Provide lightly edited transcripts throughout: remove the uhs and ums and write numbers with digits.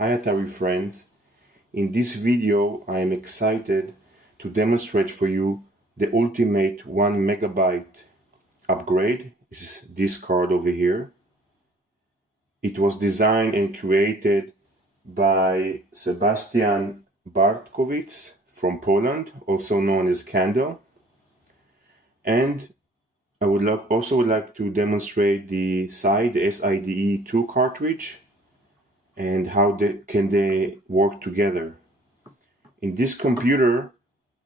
Hi Atari friends, in this video I am excited to demonstrate for you the ultimate 1 megabyte upgrade. This is this card over here. It was designed and created by Sebastian Bartkowicz from Poland, also known as Candle. And I would also like to demonstrate the SIDE2 cartridge and how can they work together. In this computer,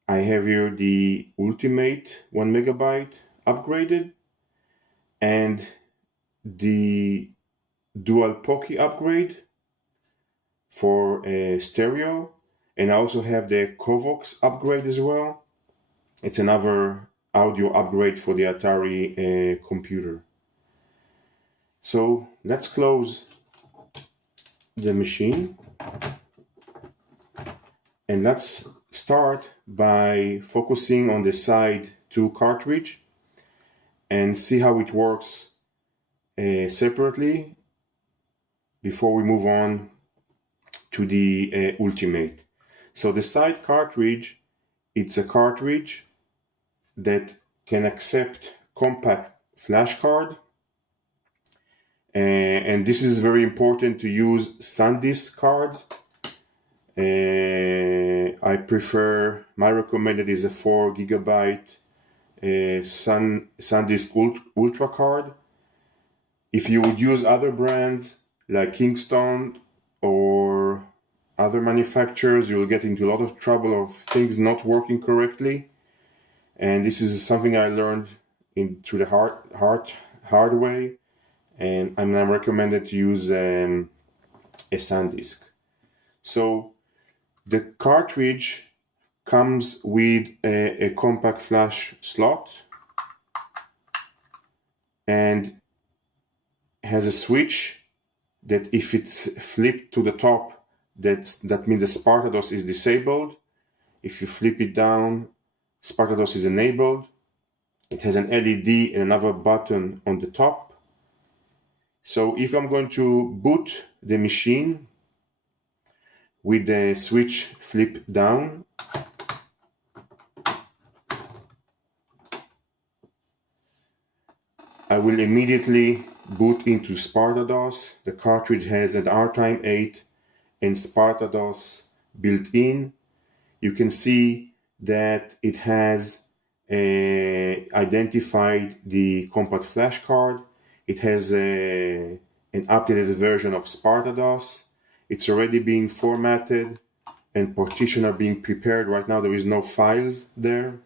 I have here the ultimate 1 megabyte upgraded and the dual Pocky upgrade for stereo, and I also have the Covox upgrade as well. It's another audio upgrade for the Atari computer. So let's close the machine and let's start by focusing on the SIDE2 cartridge and see how it works separately before we move on to the ultimate. So the SIDE cartridge, it's a cartridge that can accept compact flash card, and this is very important to use SanDisk cards. My recommended is a 4 gigabyte SanDisk Ultra card. If you would use other brands like Kingston or other manufacturers, you'll get into a lot of trouble of things not working correctly. And this is something I learned through the hard way, and I'm recommended to use a SanDisk. So the cartridge comes with a compact flash slot and has a switch that if it's flipped to the top, that means the SpartaDOS is disabled. If you flip it down, SpartaDOS is enabled. It has an LED and another button on the top. So if I'm going to boot the machine with the switch flip down, I will immediately boot into SpartaDOS. The cartridge has an RTime 8 and SpartaDOS built in. You can see that it has identified the compact flash card. It has an updated version of SpartaDOS. It's already being formatted and partitions are being prepared. Right now there is no files there.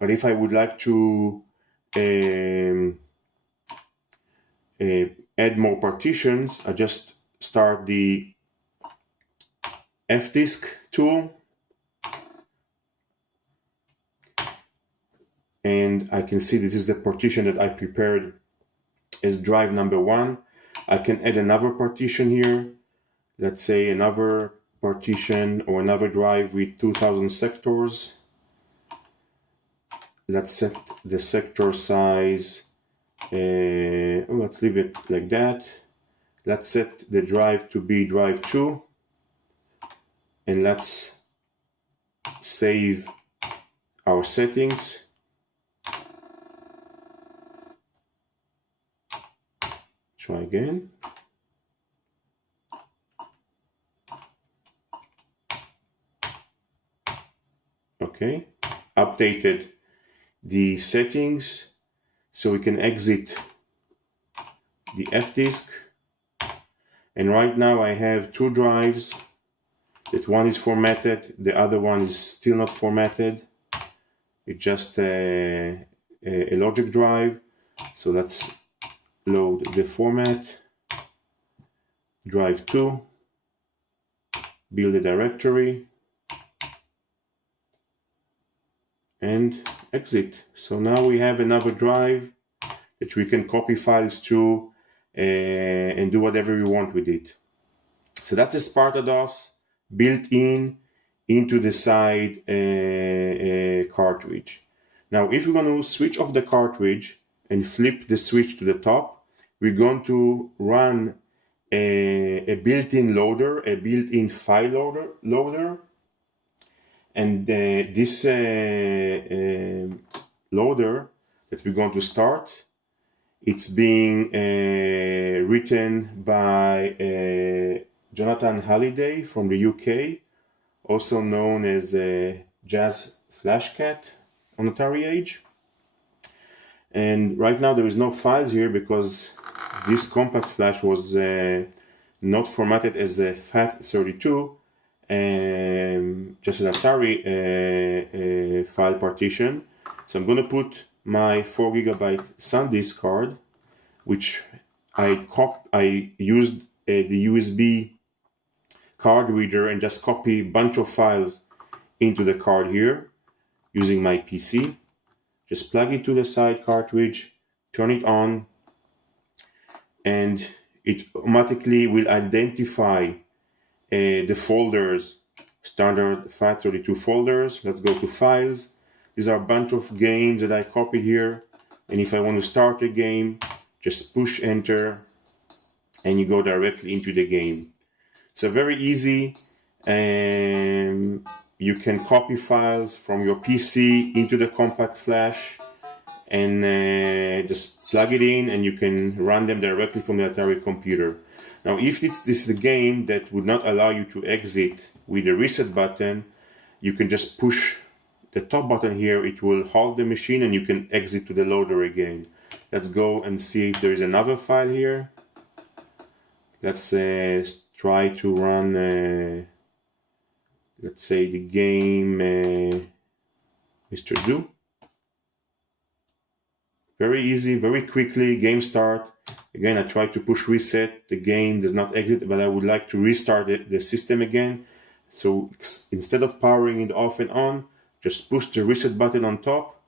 But if I would like to add more partitions, I just start the F-disk tool. And I can see this is the partition that I prepared as drive number 1. I can add another partition here. Let's say another partition or another drive with 2000 sectors. Let's set the sector size. Let's leave it like that. Let's set the drive to be drive 2. And let's save our settings. Try again. Okay, updated the settings so we can exit the F-disk. And right now I have 2 drives. That one is formatted, the other one is still not formatted. It's just a logic drive. So let's load the format, drive 2, build a directory, and exit. So now we have another drive that we can copy files to and do whatever we want with it. So that's a SpartaDOS built into the SIDE cartridge. Now if we're going to switch off the cartridge and flip the switch to the top, we're going to run a built-in loader, a built-in file loader, and this loader that we're going to start, it's being written by Jonathan Halliday from the UK, also known as Jazz Flashcat on Atari Age. And right now there is no files here because this compact flash was not formatted as a FAT32, just an Atari file partition. So I'm going to put my 4 GB SanDisk card, which I used the USB card reader and just copy a bunch of files into the card here using my PC. Just plug it to the SIDE cartridge, turn it on, and it automatically will identify the folders, standard FAT32 folders. Let's go to files. These are a bunch of games that I copied here. And if I want to start a game, just push enter and you go directly into the game. So very easy. You can copy files from your PC into the compact flash and just plug it in and you can run them directly from the Atari computer. Now, if this is a game that would not allow you to exit with the reset button, you can just push the top button here. It will halt the machine and you can exit to the loader again. Let's go and see if there is another file here. Let's try to run, let's say, the game Mr. Do. Very easy, very quickly, game start. Again, I try to push reset. The game does not exit, but I would like to restart the system again. So instead of powering it off and on, just push the reset button on top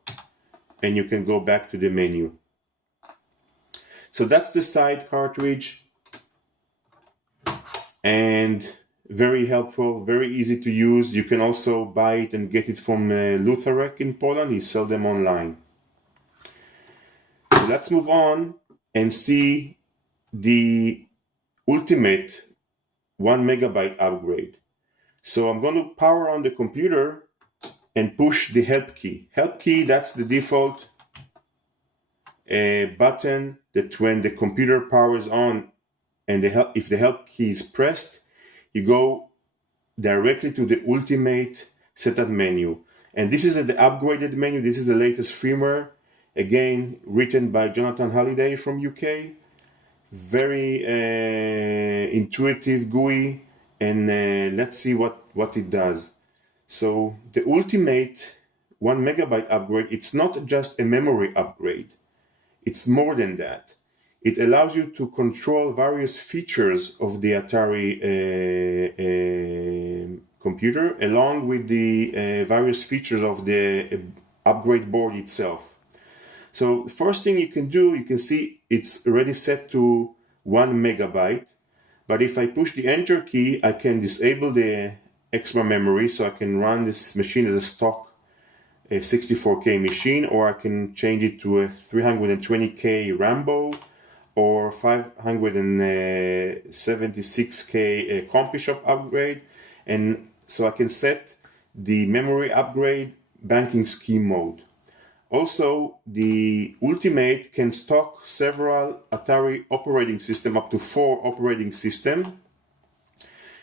and you can go back to the menu. So that's the SIDE cartridge, and very helpful, very easy to use. You can also buy it and get it from Lutherek in Poland. He sells them online. So let's move on and see the ultimate 1 MB upgrade. So I'm going to power on the computer and push the help key. Help key, that's the default button that when the computer powers on and if the help key is pressed, you go directly to the ultimate setup menu. And this is the upgraded menu. This is the latest firmware. Again, written by Jonathan Halliday from UK. Very intuitive GUI. And let's see what it does. So the ultimate 1 MB upgrade, it's not just a memory upgrade. It's more than that. It allows you to control various features of the Atari computer along with the various features of the upgrade board itself. So the first thing you can do, you can see it's already set to 1 MB. But if I push the enter key, I can disable the extra memory, so I can run this machine as a stock 64K machine, or I can change it to a 320K Rambo or 576K CompuShop upgrade. And so I can set the memory upgrade banking scheme mode. Also, the Ultimate can stock several Atari operating system, up to 4 operating systems.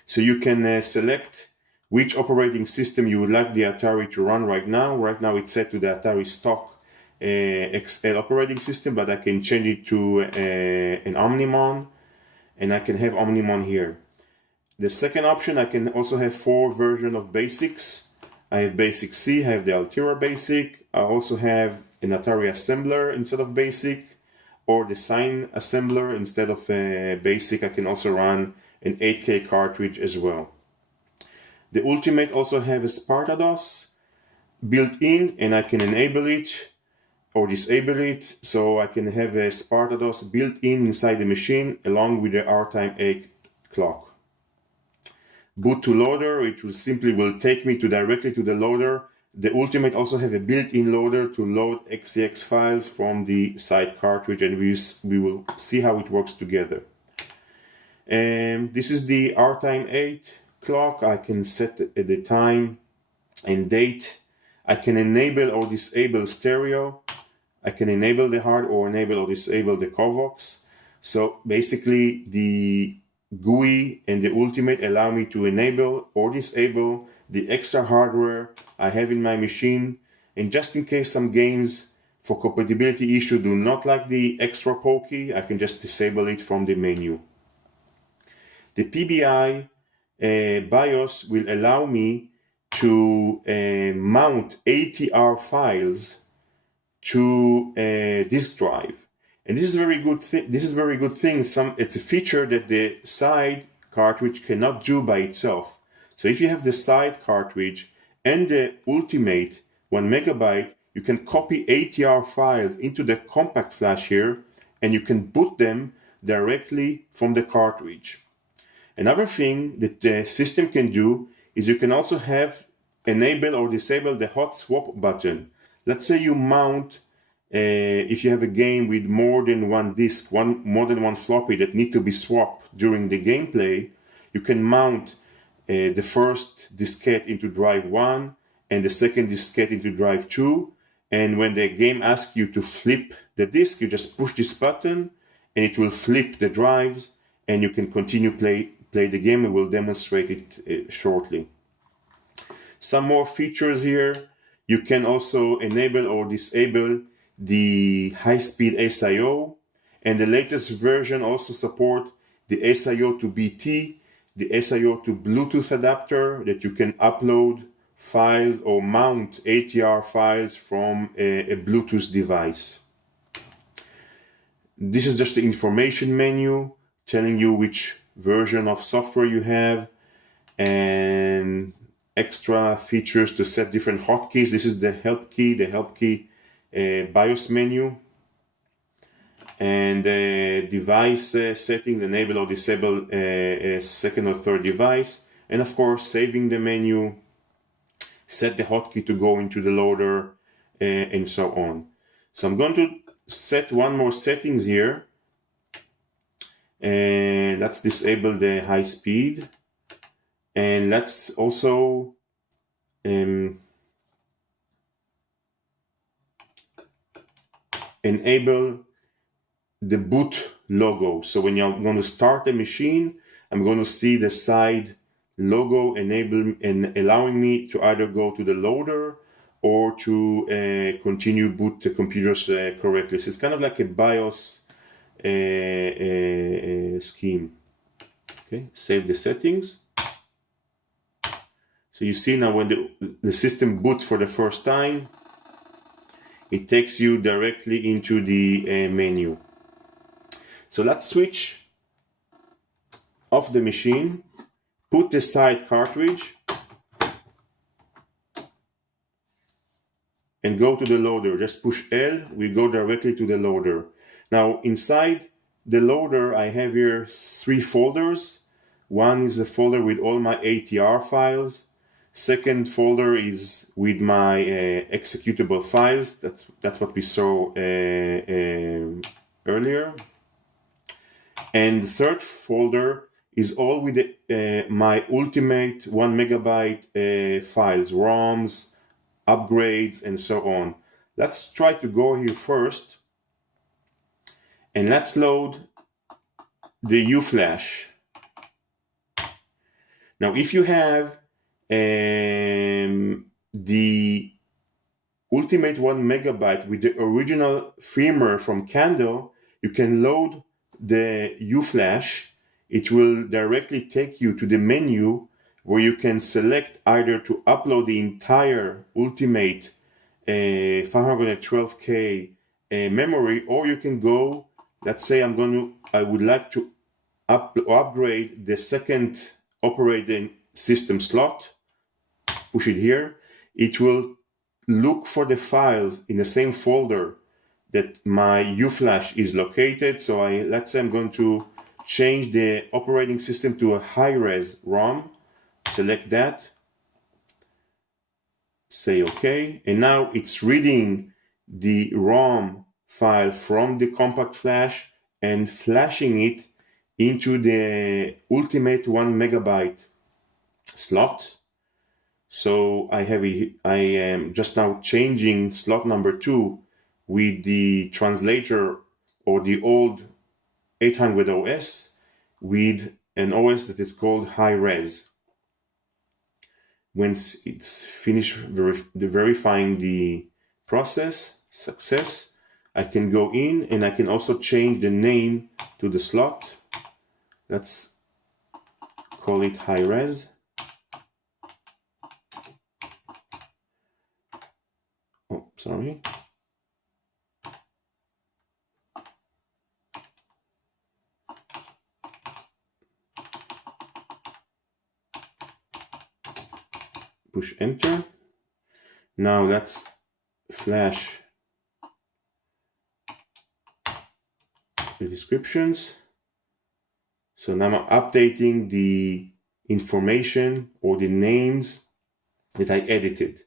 So you can select which operating system you would like the Atari to run right now. Right now it's set to the Atari stock XL operating system, but I can change it to an Omnimon, and I can have Omnimon here. The second option, I can also have 4 versions of basics. I have Basic C, I have the Altera Basic. I also have an Atari assembler instead of Basic, or the Sign assembler instead of Basic. I can also run an 8K cartridge as well. The Ultimate also have a Spartados built in, and I can enable it or disable it, so I can have a Spartados built in inside the machine along with the R-Time 8 clock. Boot to loader, it will simply take me directly to the loader. The Ultimate also have a built-in loader to load XCX files from the SIDE cartridge, and we will see how it works together. This is the R-Time 8 clock. I can set the time and date. I can enable or disable stereo. I can enable the hard or enable or disable the Covox. So basically the GUI and the Ultimate allow me to enable or disable the extra hardware I have in my machine. And just in case some games for compatibility issue do not like the extra pokey, I can just disable it from the menu. The PBI BIOS will allow me to mount ATR files to a disk drive, and this is very good. This is very good thing. It's a feature that the SIDE cartridge cannot do by itself. So if you have the SIDE cartridge and the Ultimate 1 megabyte, you can copy ATR files into the compact flash here, and you can boot them directly from the cartridge. Another thing that the system can do is you can also have enable or disable the hot swap button. Let's say you mount, if you have a game with more than one disk, more than one floppy that need to be swapped during the gameplay, you can mount the first diskette into drive 1 and the second diskette into drive 2. And when the game asks you to flip the disk, you just push this button and it will flip the drives, and you can continue play the game, and we'll demonstrate it shortly. Some more features here. You can also enable or disable the high-speed SIO, and the latest version also support the SIO to BT, the SIO to Bluetooth adapter, that you can upload files or mount ATR files from a Bluetooth device. This is just the information menu telling you which version of software you have, and extra features to set different hotkeys. This is the help key BIOS menu, and device settings, enable or disable a second or third device, and of course saving the menu, set the hotkey to go into the loader, and so on. So I'm going to set one more settings here, and let's disable the high speed, and let's also enable the boot logo. So when I'm going to start the machine, I'm going to see the SIDE logo allowing me to either go to the loader or to continue boot the computers correctly. So it's kind of like a BIOS scheme. Okay, save the settings. So you see now when the system boots for the first time, it takes you directly into the menu. So let's switch off the machine, put the SIDE cartridge, and go to the loader. Just push L, we go directly to the loader. Now inside the loader, I have here 3 folders. One is a folder with all my ATR files. Second folder is with my executable files. That's what we saw earlier. And the third folder is all with my Ultimate 1 megabyte files, ROMs, upgrades, and so on. Let's try to go here first, and let's load the UFlash. Now, if you have the Ultimate 1 megabyte with the original firmware from Candle, you can load the UFlash. It will directly take you to the menu where you can select either to upload the entire Ultimate 512K memory, or you can go, let's say I would like to upgrade the second operating system slot. Push it here. It will look for the files in the same folder that my UFlash is located. So let's say I'm going to change the operating system to a high-res ROM. Select that. Say OK. And now it's reading the ROM file from the compact flash and flashing it into the ultimate 1 megabyte slot. So I am just now changing slot number 2 with the translator or the old 800 OS with an OS that is called high res. Once it's finished verifying the process success, I can go in and I can also change the name to the slot. Let's call it high res. Oh, sorry. Push enter. Now let's flash the descriptions. So now I'm updating the information or the names that I edited.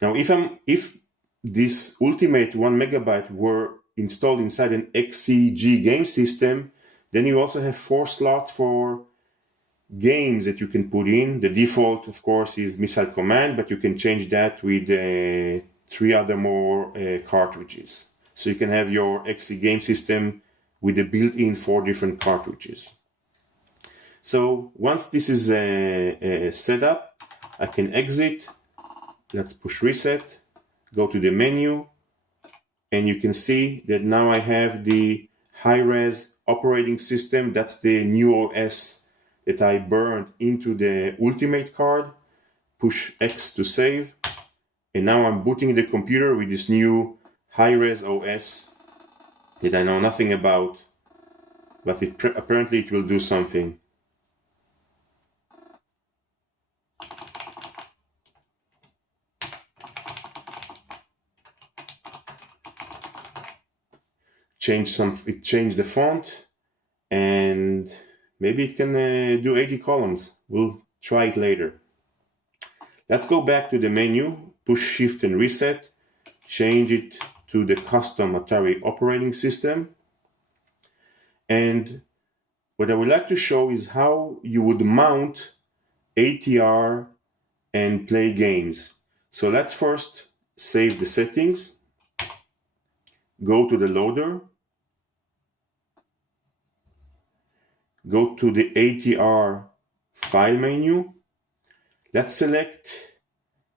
Now if this ultimate 1 megabyte were installed inside an XCG game system, then you also have 4 slots for games that you can put in. The default, of course, is Missile Command, but you can change that with 3 other more cartridges. So you can have your XC game system with a built-in 4 different cartridges. So once this is set up, I can exit. Let's push reset, go to the menu, and you can see that now I have the high-res operating system. That's the new OS that I burned into the Ultimate card. Push X to save. And now I'm booting the computer with this new high-res OS that I know nothing about, but apparently it will do something. It changed the font, and maybe it can do 80 columns. We'll try it later. Let's go back to the menu, push Shift and reset, change it to the custom Atari operating system. And what I would like to show is how you would mount ATR and play games. So let's first save the settings, go to the loader, go to the ATR file menu. Let's select,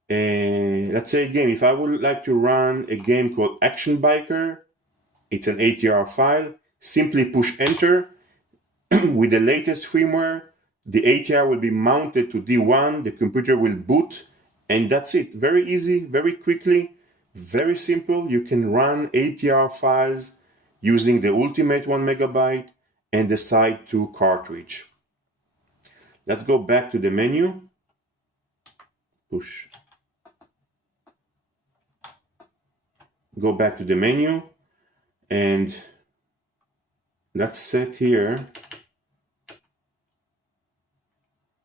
let's say a game. If I would like to run a game called Action Biker, it's an ATR file. Simply push enter. With the latest firmware, the ATR will be mounted to D1, the computer will boot, and that's it. Very easy, very quickly, very simple. You can run ATR files using the Ultimate 1 megabyte and the SIDE2 Cartridge. Let's go back to the menu. Push. Go back to the menu, and let's set here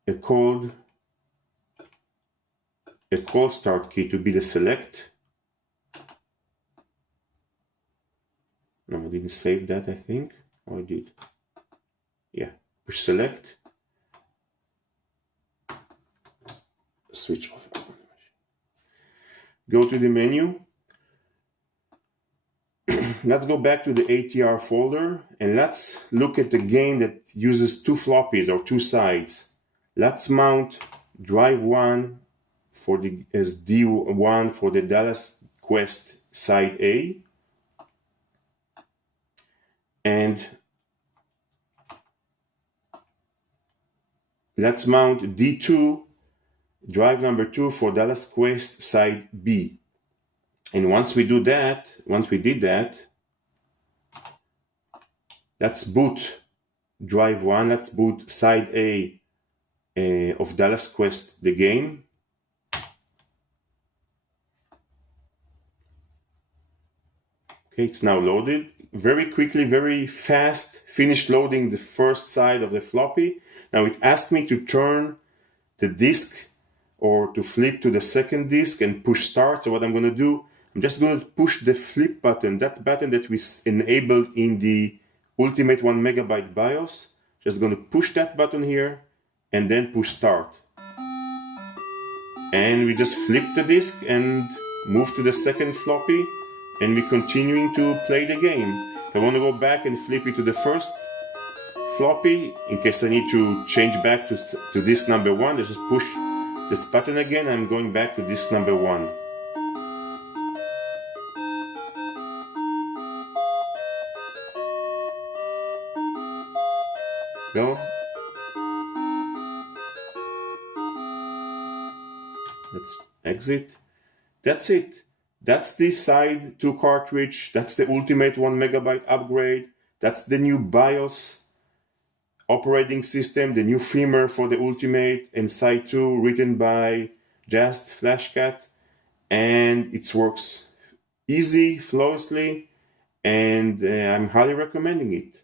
a cold start key to be the select. No, I didn't save that, I think. Or I did. Yeah, push select. Switch off. Go to the menu. Let's go back to the ATR folder and let's look at the game that uses 2 floppies or 2 sides. Let's mount drive 1 for the as D1 for the Dallas Quest side A, and let's mount D2 drive number 2 for Dallas Quest side B. And once we did that, let's boot drive 1, let's boot side A of Dallas Quest, the game. Okay, it's now loaded. Very quickly, very fast, finished loading the first side of the floppy. Now it asked me to turn the disk or to flip to the second disk and push start. So what I'm going to do, I'm just going to push the flip button, that button that we enabled in the Ultimate 1 megabyte BIOS, just going to push that button here and then push start. And we just flip the disk and move to the second floppy, and we're continuing to play the game. If I want to go back and flip it to the first floppy, in case I need to change back to disk number 1, I just push this button again. I'm going back to disk number 1. Go. Let's exit. That's it. That's the SIDE2 cartridge. That's the ultimate 1 megabyte upgrade. That's the new BIOS operating system, the new firmware for the ultimate, and SIDE2 written by Just Flashcat. And it works easy, flawlessly, and I'm highly recommending it.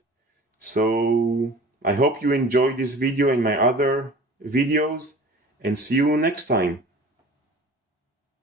So I hope you enjoyed this video and my other videos, and see you next time.